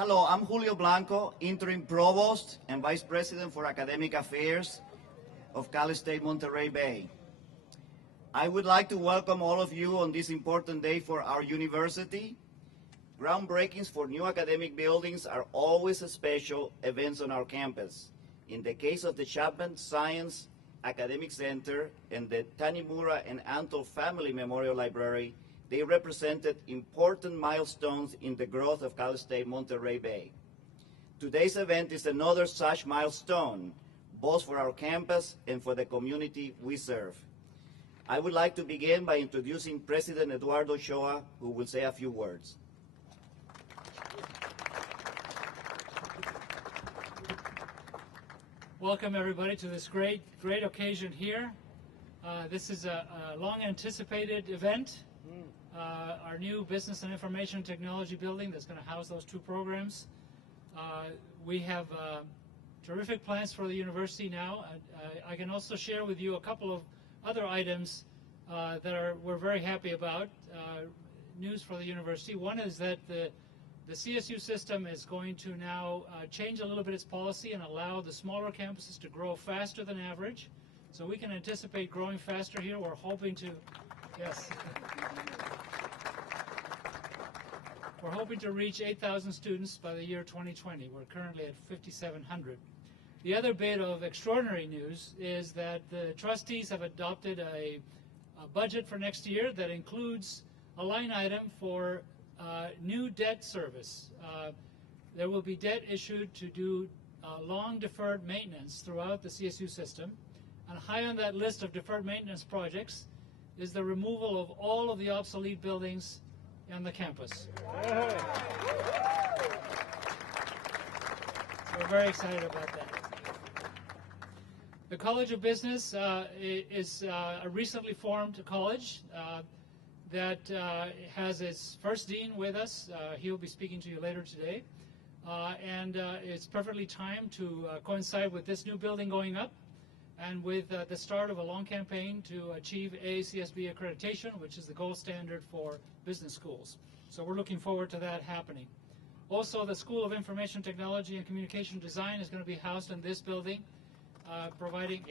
Hello, I'm Julio Blanco, Interim Provost and Vice President for Academic Affairs of Cal State Monterey Bay. I would like to welcome all of you on this important day for our university. Groundbreakings for new academic buildings are always special events on our campus. In the case of the Chapman Science Academic Center and the Tanimura and Antle Family Memorial Library, they represented important milestones in the growth of Cal State Monterey Bay. Today's event is another such milestone, both for our campus and for the community we serve. I would like to begin by introducing President Eduardo Ochoa, who will say a few words. Welcome everybody to this great occasion here. This is a long-anticipated event. Our new Business and Information Technology building that's going to house those two programs. We have terrific plans for the university now. I can also share with you a couple of other items that we're very happy about. News for the university. One is that the CSU system is going to now change a little bit its policy and allow the smaller campuses to grow faster than average. So we can anticipate growing faster here. We're hoping to, yes. We're hoping to reach 8,000 students by the year 2020. We're currently at 5,700. The other bit of extraordinary news is that the trustees have adopted a budget for next year that includes a line item for new debt service. There will be debt issued to do long deferred maintenance throughout the CSU system. And high on that list of deferred maintenance projects is the removal of all of the obsolete buildings on the campus. We're very excited about that. The College of Business is a recently formed college that has its first dean with us. He'll be speaking to you later today. And it's perfectly timed to coincide with this new building going up and with the start of a long campaign to achieve AACSB accreditation, which is the gold standard for business schools. So we're looking forward to that happening. Also, the School of Information Technology and Communication Design is going to be housed in this building, preparing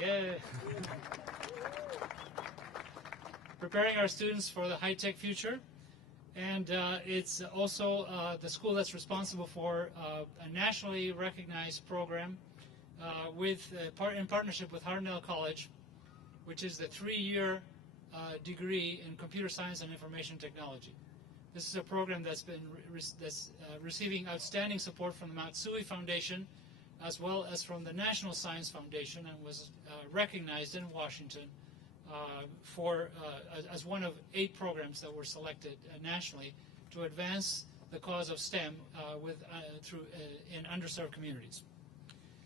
our students for the high-tech future. And it's also the school that's responsible for a nationally recognized program in partnership with Hartnell College, which is the 3-year degree in computer science and information technology. This is a program that's been receiving outstanding support from the Matsui Foundation, as well as from the National Science Foundation, and was recognized in Washington as one of 8 programs that were selected nationally to advance the cause of STEM in underserved communities.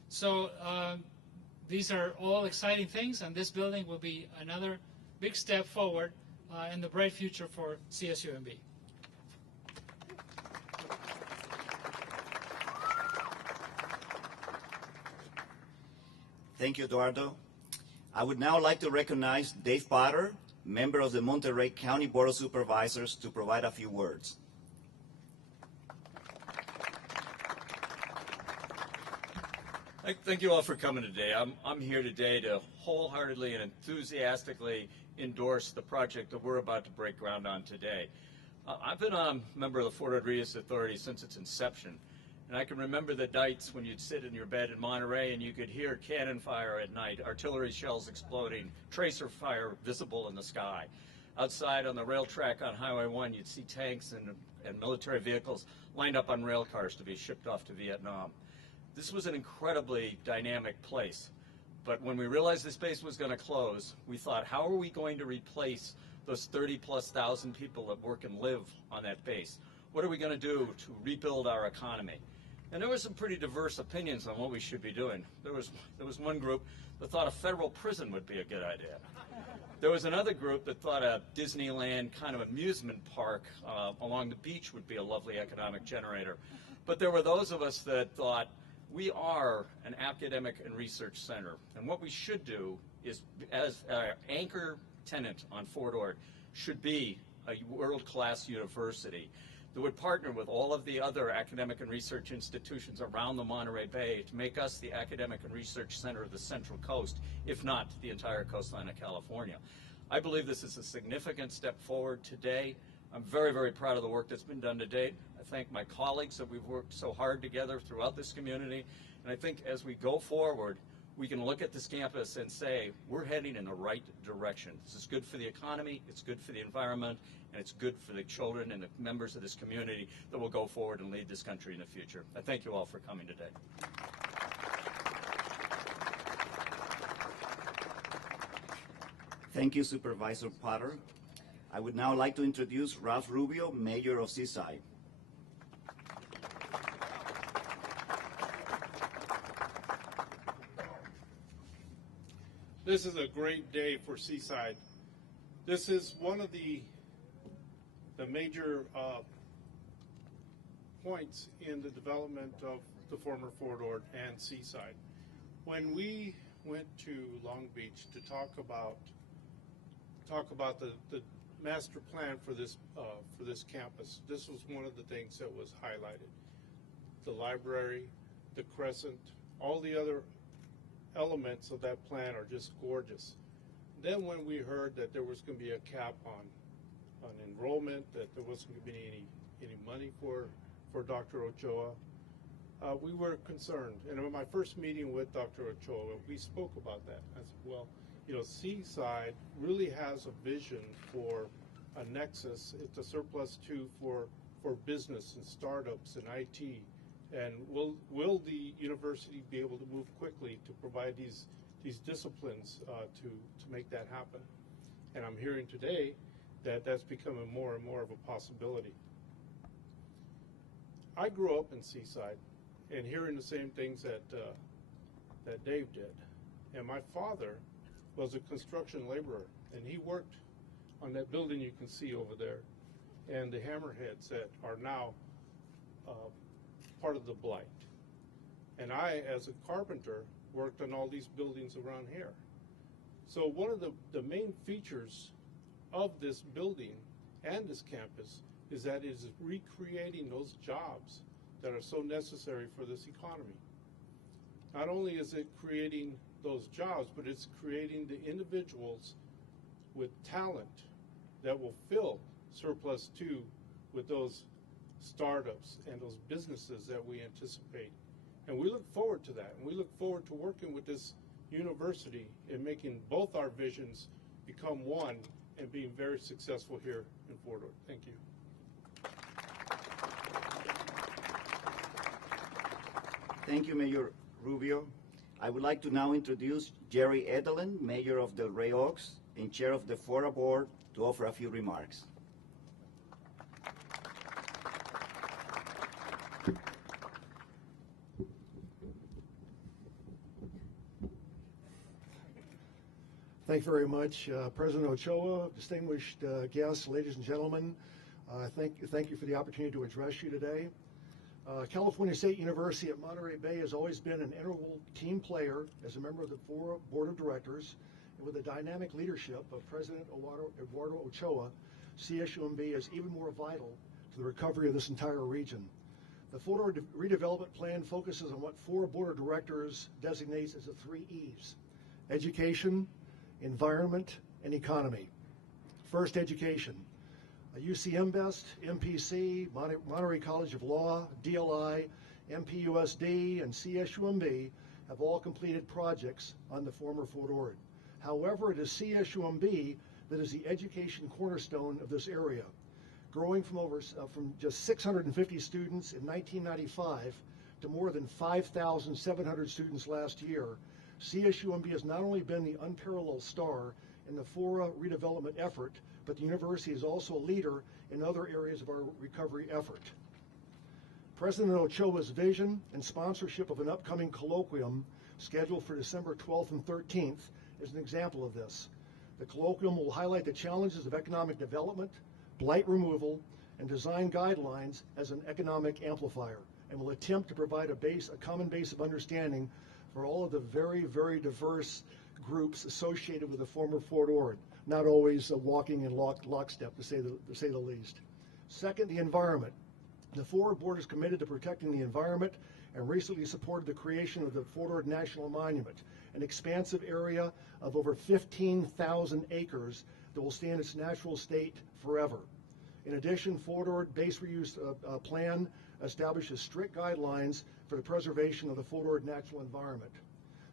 So these are all exciting things, and this building will be another big step forward in the bright future for CSUMB. Thank you, Eduardo. I would now like to recognize Dave Potter, member of the Monterey County Board of Supervisors, to provide a few words. Thank you all for coming today. I'm here today to wholeheartedly and enthusiastically endorse the project that we're about to break ground on today. I've been a member of the Fort Rodriguez Authority since its inception, and I can remember the nights when you'd sit in your bed in Monterey and you could hear cannon fire at night, artillery shells exploding, tracer fire visible in the sky. Outside on the rail track on Highway 1, you'd see tanks and military vehicles lined up on rail cars to be shipped off to Vietnam. This was an incredibly dynamic place, but when we realized this base was going to close, we thought, how are we going to replace those 30,000+ people that work and live on that base? What are we going to do to rebuild our economy? And there were some pretty diverse opinions on what we should be doing. There was one group that thought a federal prison would be a good idea. There was another group that thought a Disneyland kind of amusement park along the beach would be a lovely economic generator. But there were those of us that thought, we are an academic and research center, and what we should do is, as an anchor tenant on Fort Ord, should be a world-class university that would partner with all of the other academic and research institutions around the Monterey Bay to make us the academic and research center of the Central Coast, if not the entire coastline of California. I believe this is a significant step forward today. I'm very, very proud of the work that's been done to date. I thank my colleagues that we've worked so hard together throughout this community. And I think as we go forward, we can look at this campus and say, we're heading in the right direction. This is good for the economy, it's good for the environment, and it's good for the children and the members of this community that will go forward and lead this country in the future. I thank you all for coming today. Thank you, Supervisor Potter. I would now like to introduce Ralph Rubio, Mayor of Seaside. This is a great day for Seaside. This is one of the major points in the development of the former Fort Ord and Seaside. When we went to Long Beach to talk about the master plan for this campus, this was one of the things that was highlighted. The library, the Crescent, all the other elements of that plan are just gorgeous. Then when we heard that there was going to be a cap on enrollment, that there wasn't going to be any money for Dr. Ochoa, we were concerned. And in my first meeting with Dr. Ochoa, we spoke about that. I said, well, you know, Seaside really has a vision for a nexus. It's a surplus too for business and startups and IT. And will the university be able to move quickly to provide these disciplines to make that happen? And I'm hearing today that that's becoming more and more of a possibility. I grew up in Seaside and hearing the same things that Dave did. And my father was a construction laborer, and he worked on that building you can see over there, and the hammerheads that are now part of the blight. And I, as a carpenter, worked on all these buildings around here. So one of the main features of this building and this campus is that it is recreating those jobs that are so necessary for this economy. Not only is it creating those jobs, but it's creating the individuals with talent that will fill surplus two with those startups and those businesses that we anticipate. And we look forward to that. And we look forward to working with this university in making both our visions become one and being very successful here in Fort Ord. Thank you. Thank you, Mayor Rubio. I would like to now introduce Jerry Edelin, Mayor of Del Rey Oaks and Chair of the Fora Board, to offer a few remarks. Thank you very much, President Ochoa, distinguished guests, ladies and gentlemen. Thank you for the opportunity to address you today. California State University at Monterey Bay has always been an integral team player as a member of the Fora Board of Directors, and with the dynamic leadership of President Eduardo Ochoa, CSUMB is even more vital to the recovery of this entire region. The Fora redevelopment plan focuses on what Fora Board of Directors designates as the 3 E's: education, environment, and economy. First, education. UCM BEST, MPC, Monterey College of Law, DLI, MPUSD, and CSUMB have all completed projects on the former Fort Ord. However, it is CSUMB that is the education cornerstone of this area. Growing from just 650 students in 1995 to more than 5,700 students last year, CSUMB has not only been the unparalleled star in the Fora redevelopment effort, but the university is also a leader in other areas of our recovery effort. President Ochoa's vision and sponsorship of an upcoming colloquium scheduled for December 12th and 13th is an example of this. The colloquium will highlight the challenges of economic development, blight removal, and design guidelines as an economic amplifier, and will attempt to provide a common base of understanding for all of the very, very diverse groups associated with the former Fort Ord, not always walking in lockstep, to say the least. Second, the environment. The Forward Board is committed to protecting the environment and recently supported the creation of the Fort Ord National Monument, an expansive area of over 15,000 acres that will stay in its natural state forever. In addition, Fort Ord Base Reuse Plan establishes strict guidelines for the preservation of the Fort Ord natural environment.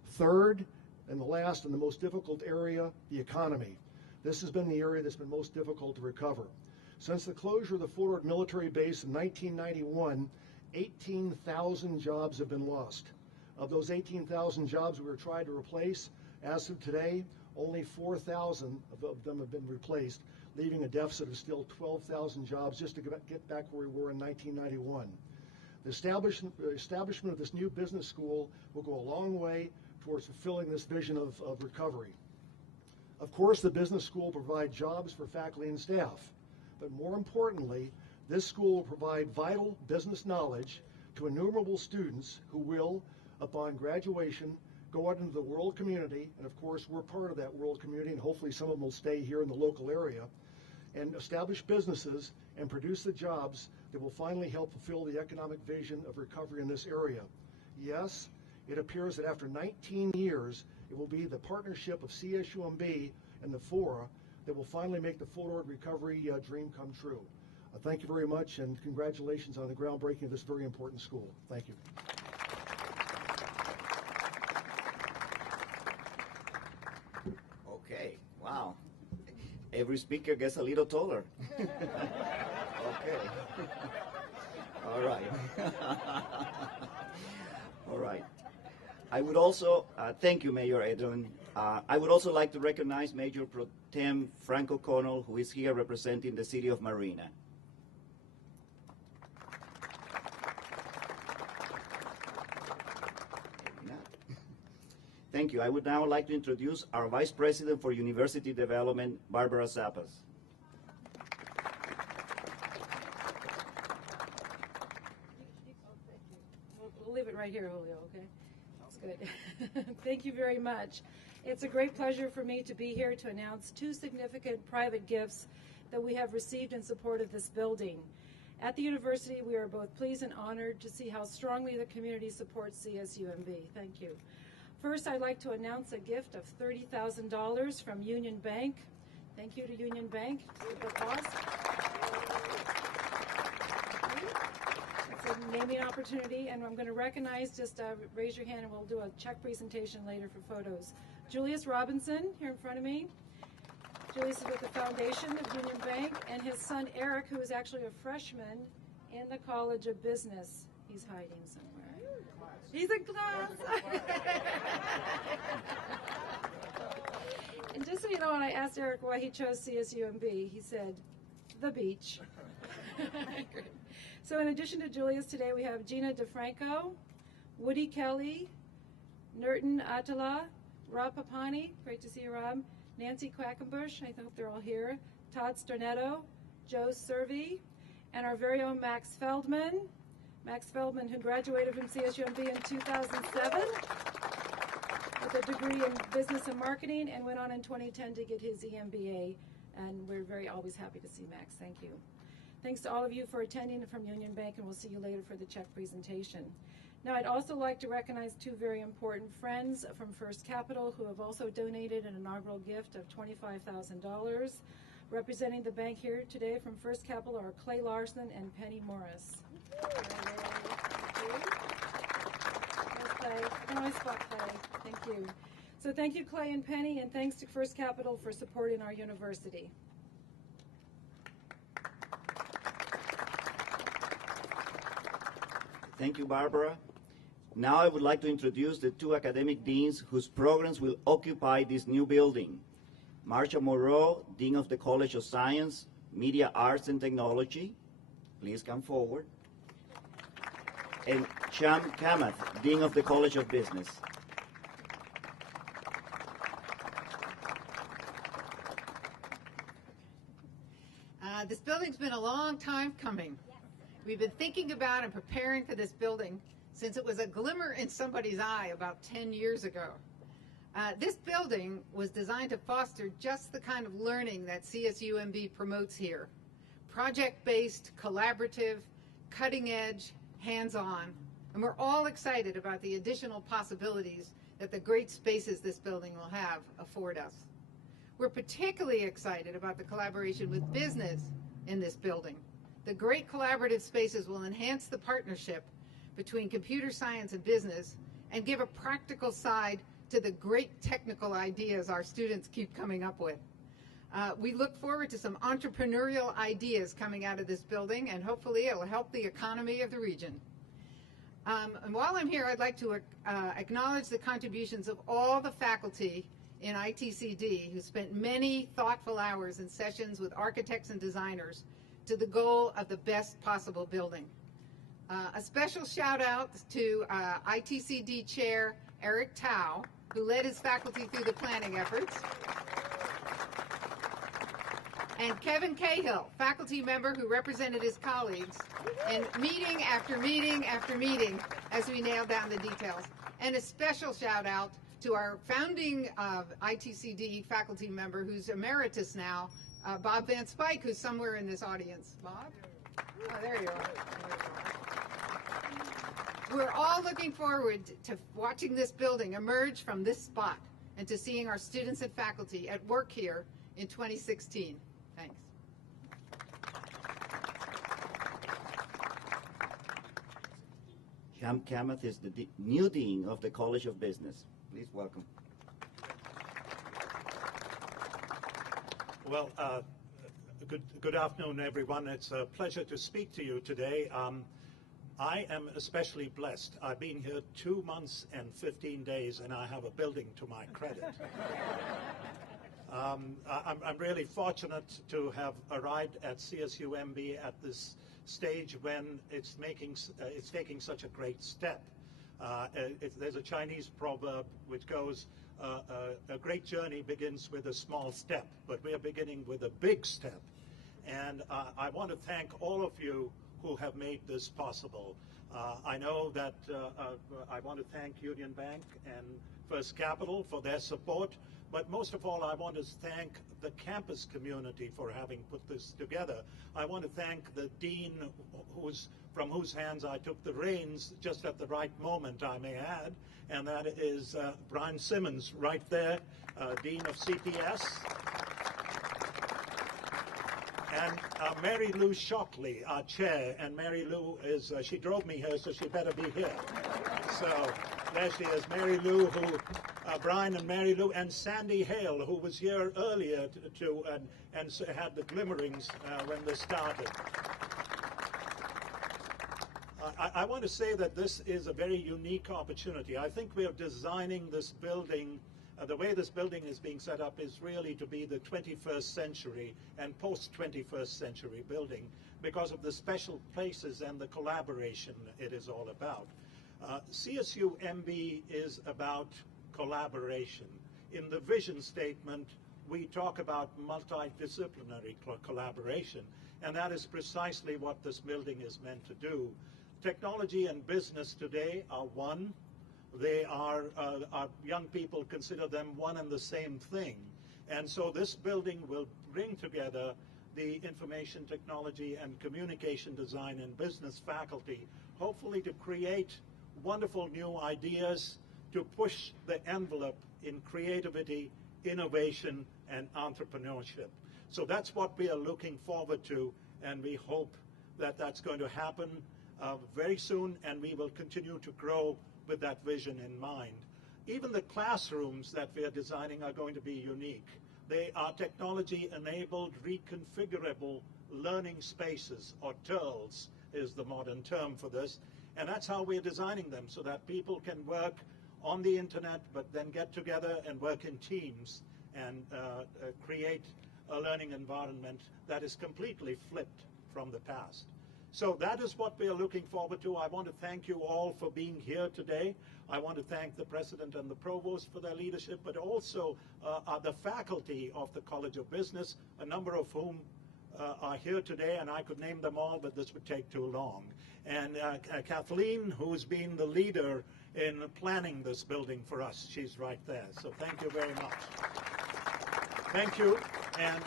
Third, and the last and the most difficult area, the economy. This has been the area that's been most difficult to recover. Since the closure of the Fort Ord military base in 1991, 18,000 jobs have been lost. Of those 18,000 jobs we were trying to replace, as of today, only 4,000 of them have been replaced, leaving a deficit of still 12,000 jobs just to get back where we were in 1991. The establishment of this new business school will go a long way towards fulfilling this vision of recovery. Of course, the business school will provide jobs for faculty and staff, but more importantly, this school will provide vital business knowledge to innumerable students who will, upon graduation, go out into the world community, and of course we're part of that world community, and hopefully some of them will stay here in the local area, and establish businesses and produce the jobs that will finally help fulfill the economic vision of recovery in this area. Yes, it appears that after 19 years, it will be the partnership of CSUMB and the FORA that will finally make the Fort Ord recovery dream come true. Thank you very much, and congratulations on the groundbreaking of this very important school. Thank you. Okay, wow. Every speaker gets a little taller. Okay. All right. All right. I would also, thank you, Mayor Edlin. I would also like to recognize Major Pro Tem Frank O'Connell, who is here representing the City of Marina. Thank you. I would now like to introduce our Vice President for University Development, Barbara Zappas. We'll leave it right here, Julio, okay? That's good. Thank you very much. It's a great pleasure for me to be here to announce two significant private gifts that we have received in support of this building. At the university, we are both pleased and honored to see how strongly the community supports CSUMB. Thank you. First, I'd like to announce a gift of $30,000 from Union Bank. Thank you to Union Bank. It's a naming opportunity, and I'm going to recognize, just raise your hand and we'll do a check presentation later for photos. Julius Robinson, here in front of me. Julius is with the foundation of Union Bank, and his son Eric, who is actually a freshman in the College of Business. He's hiding somewhere. He's in class. And just so you know, when I asked Eric why he chose CSUMB, he said, the beach. So in addition to Julius, today we have Gina DeFranco, Woody Kelly, Nurten Atala, Rob Papani, great to see you, Rob, Nancy Quackenbush, I hope they're all here, Todd Stornetto, Joe Servey, and our very own Max Feldman. Max Feldman, who graduated from CSUMB in 2007 with a degree in business and marketing, and went on in 2010 to get his EMBA, and we're always happy to see Max. Thank you. Thanks to all of you for attending from Union Bank, and we'll see you later for the check presentation. Now, I'd also like to recognize two very important friends from First Capital who have also donated an inaugural gift of $25,000. Representing the bank here today from First Capital are Clay Larson and Penny Morris. Clay. I can always spot Clay. Thank you. So thank you, Clay and Penny, and thanks to First Capital for supporting our university. Thank you, Barbara. Now I would like to introduce the two academic deans whose programs will occupy this new building. Marcia Moreau, Dean of the College of Science, Media Arts and Technology. Please come forward. And Cham Kamath, Dean of the College of Business. This building's been a long time coming. We've been thinking about and preparing for this building since it was a glimmer in somebody's eye about 10 years ago. This building was designed to foster just the kind of learning that CSUMB promotes here. Project-based, collaborative, cutting edge, hands-on, and we're all excited about the additional possibilities that the great spaces this building will have afford us. We're particularly excited about the collaboration with business in this building. The great collaborative spaces will enhance the partnership between computer science and business and give a practical side to the great technical ideas our students keep coming up with. We look forward to some entrepreneurial ideas coming out of this building, and hopefully it'll help the economy of the region. And while I'm here, I'd like to acknowledge the contributions of all the faculty in ITCD who spent many thoughtful hours in sessions with architects and designers to the goal of the best possible building. A special shout out to ITCD Chair Eric Tao, who led his faculty through the planning efforts, and Kevin Cahill, faculty member who represented his colleagues in meeting after meeting after meeting as we nailed down the details. And a special shout out to our founding ITCD faculty member who's emeritus now, Bob Van Spike, who's somewhere in this audience. Bob? Oh, there you are. We're all looking forward to watching this building emerge from this spot and to seeing our students and faculty at work here in 2016. Thanks. Cam Kamath is the new Dean of the College of Business. Please welcome. Well, good afternoon, everyone. It's a pleasure to speak to you today. I am especially blessed. I've been here 2 months and 15 days, and I have a building to my credit. I'm really fortunate to have arrived at CSUMB at this stage when it's taking such a great step. There's a Chinese proverb which goes, a great journey begins with a small step, but we are beginning with a big step. And I want to thank all of you who have made this possible. I know that I want to thank Union Bank and First Capital for their support, but most of all, I want to thank the campus community for having put this together. I want to thank the dean from whose hands I took the reins just at the right moment, I may add, and that is Brian Simmons right there, Dean of CPS. And Mary Lou Shockley, our chair, and Mary Lou is, she drove me here, so she better be here. So there she is, Mary Lou, who, Brian and Mary Lou, and Sandy Hale, who was here earlier and had the glimmerings when this started. I want to say that this is a very unique opportunity. I think we are designing this building. The way this building is being set up is really to be the 21st century and post-21st century building because of the special places and the collaboration it is all about. CSUMB is about collaboration. In the vision statement, we talk about multidisciplinary collaboration, and that is precisely what this building is meant to do. Technology and business today are one. They are, our young people consider them one and the same thing. And so this building will bring together the information technology and communication design and business faculty, hopefully to create wonderful new ideas, to push the envelope in creativity, innovation, and entrepreneurship. So that's what we are looking forward to, and we hope that that's going to happen very soon, and we will continue to grow with that vision in mind. Even the classrooms that we are designing are going to be unique. They are technology-enabled, reconfigurable learning spaces, or TERLs is the modern term for this, and that's how we're designing them, so that people can work on the internet, but then get together and work in teams and create a learning environment that is completely flipped from the past. So that is what we are looking forward to. I want to thank you all for being here today. I want to thank the President and the Provost for their leadership, but also the faculty of the College of Business, a number of whom are here today, and I could name them all, but this would take too long. And Kathleen, who's been the leader in planning this building for us, she's right there. So thank you very much. Thank you, and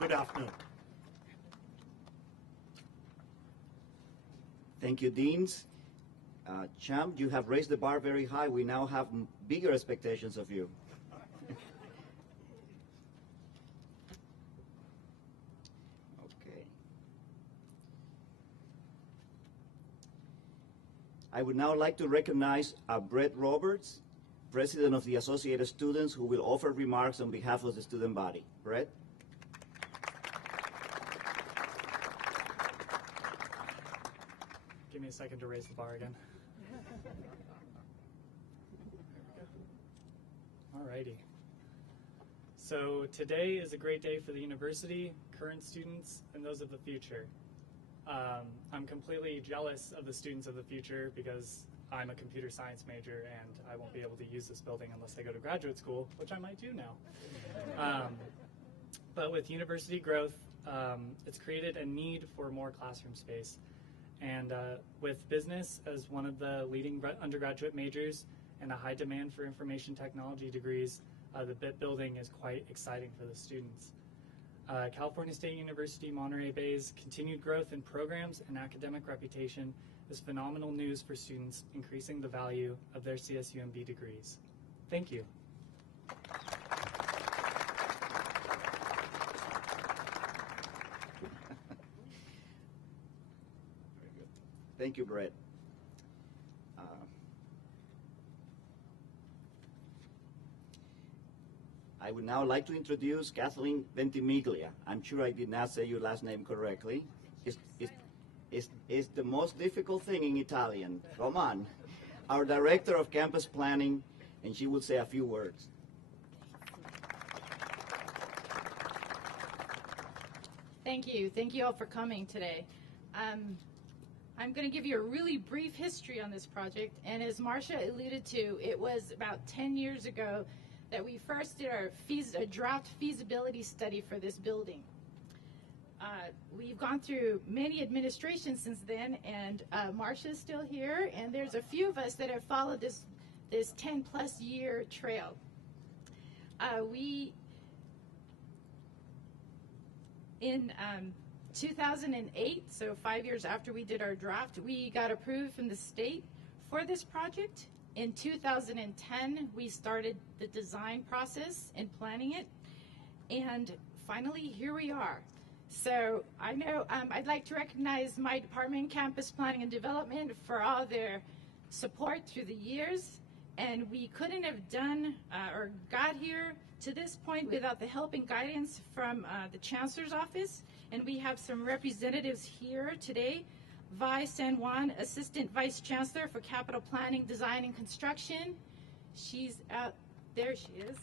good afternoon. Thank you, Deans. CSUMB, you have raised the bar very high. We now have bigger expectations of you. Okay. I would now like to recognize Brett Roberts, President of the Associated Students, who will offer remarks on behalf of the student body. Brett? Give me a second to raise the bar again. Alrighty. So today is a great day for the university, current students, and those of the future. I'm completely jealous of the students of the future because I'm a computer science major and I won't be able to use this building unless I go to graduate school, which I might do now. But with university growth, it's created a need for more classroom space. And with business as one of the leading undergraduate majors and a high demand for information technology degrees, the BIT building is quite exciting for the students. California State University Monterey Bay's continued growth in programs and academic reputation is phenomenal news for students, increasing the value of their CSUMB degrees. Thank you. Thank you, Brett. I would now like to introduce Kathleen Ventimiglia. I'm sure I did not say your last name correctly. It's the most difficult thing in Italian. Come on. Our Director of Campus Planning, and she will say a few words. Thank you. Thank you all for coming today. I'm going to give you a really brief history on this project, and as Marcia alluded to, it was about 10 years ago that we first did a draft feasibility study for this building. We've gone through many administrations since then, and Marcia's still here, and there's a few of us that have followed this 10-plus year trail. In 2008, so 5 years after we did our draft, we got approved from the state for this project. In 2010, we started the design process and planning it, and finally, here we are. So I know I'd like to recognize my department, Campus Planning and Development, for all their support through the years, and we couldn't have done or got here to this point without the help and guidance from the Chancellor's Office, and we have some representatives here today. Vi San Juan, Assistant Vice Chancellor for Capital Planning, Design, and Construction. She's out there, she is.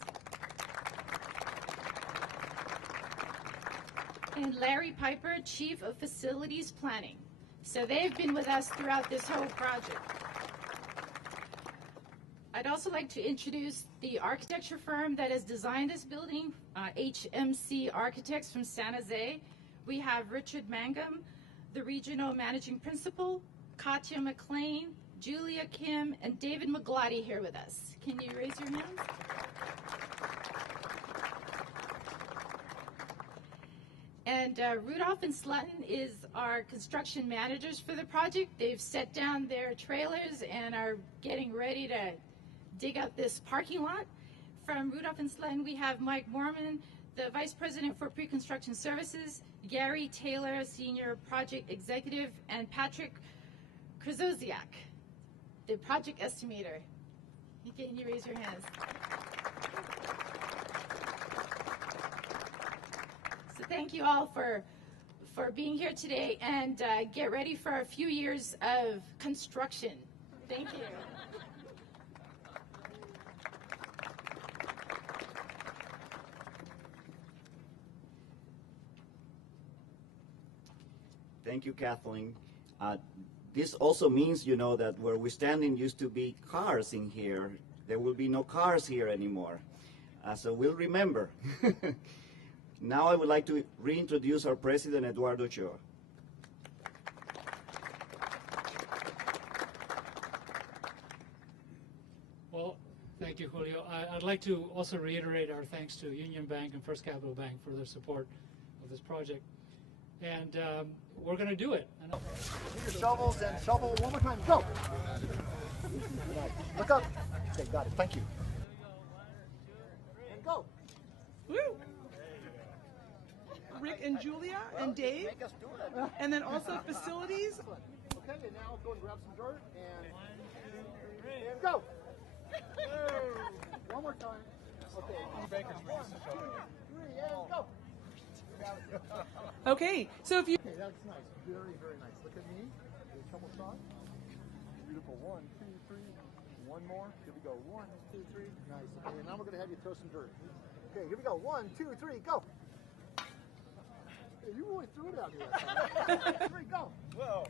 And Larry Piper, Chief of Facilities Planning. So they've been with us throughout this whole project. I'd also like to introduce the architecture firm that has designed this building, HMC Architects from San Jose. We have Richard Mangum, the Regional Managing Principal, Katya McLean, Julia Kim, and David McGlotty here with us. Can you raise your hands? And Rudolph and Slutton is our construction managers for the project. They've set down their trailers and are getting ready to dig up this parking lot. From Rudolph and Slutton, we have Mike Mormon, the Vice President for Pre-Construction Services, Gary Taylor, Senior Project Executive, and Patrick Krzyziak, the Project Estimator. Can you raise your hands? So thank you all for being here today, and get ready for a few years of construction. Thank you. Thank you, Kathleen. This also means, you know, that where we're standing used to be cars in here. There will be no cars here anymore. So we'll remember. Now I would like to reintroduce our president, Eduardo Ochoa. Well, thank you, Julio. I'd like to also reiterate our thanks to Union Bank and First Capital Bank for their support of this project. And we're going to do it. your shovels and shovel one more time. Go. Nice. Look up. Okay, got it. Thank you. And go. Woo! Rick and Julia and Dave, and then also facilities. Okay, and now go and grab some dirt and go. One more time. Okay. 1, 2, 3, and go. Okay, so if you. Okay, that's nice. Very, very nice. Look at me. A couple shots. Beautiful. 1, 2, 3. One more. Here we go. 1, 2, 3. Nice. Okay, and now we're going to have you throw some dirt. Okay, here we go. 1, 2, 3, go. Hey, you really threw it out here. 1, 2, 3, go. Whoa.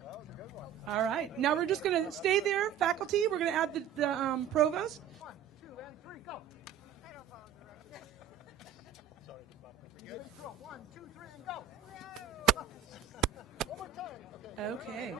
That was a good one. All right, now we're just going to stay there, faculty. We're going to add the provost. 1, 2, and 3, go. I don't follow directions. Sorry, good. 1, 2, 3, and go. One more time. Okay. Okay.